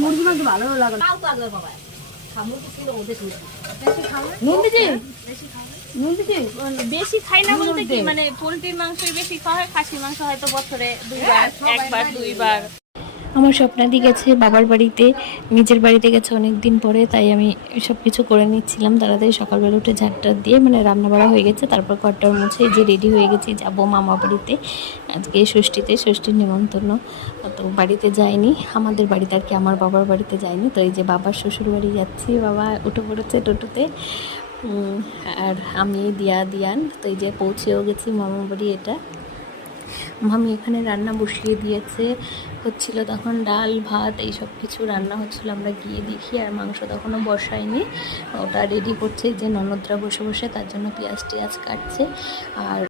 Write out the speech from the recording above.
মুরগি মাংস ভালো লাগে না। বেশি খাই না বলতে কি, মানে পোলট্রির মাংস বেশি খাওয়া হয়, খাসির মাংস হয়তো বছরে একবার দুইবার। আমার স্বপ্নাদি গেছে বাবার বাড়িতে, নিজের বাড়িতে গেছে অনেক দিন পরে, তাই আমি সব কিছু করে নিচ্ছিলাম তাড়াতাড়ি। সকালবেলা উঠে ঝাড়টা দিয়ে মানে রান্না বাড়া হয়ে গেছে, তারপর ঘরটার মুছে যে রেডি হয়ে গেছি যাবো মামা বাড়িতে। আজকে ষষ্ঠীর নিমন্ত্রণ, তো বাড়িতে যাইনি, আমাদের বাড়িতে আর কি, আমার বাবার বাড়িতে যাইনি। তো এই যে বাবার শ্বশুর বাড়ি যাচ্ছি, বাবা উঠে পড়েছে টোটোতে, আর আমি দিয়ান। তো এই যে পৌঁছেও গেছি মামা বাড়ি। এটা মামি এখানে রান্না বসিয়ে দিয়েছে, হচ্ছিল তখন ডাল ভাত এই সব কিছু রান্না হচ্ছিল, আমরা গিয়ে দেখি। আর মাংস তখনও বসায়নি, ওটা রেডি করছে যে ননদরা বসে বসে, তার জন্য পেঁয়াজ টিয়াজ কাটছে। আর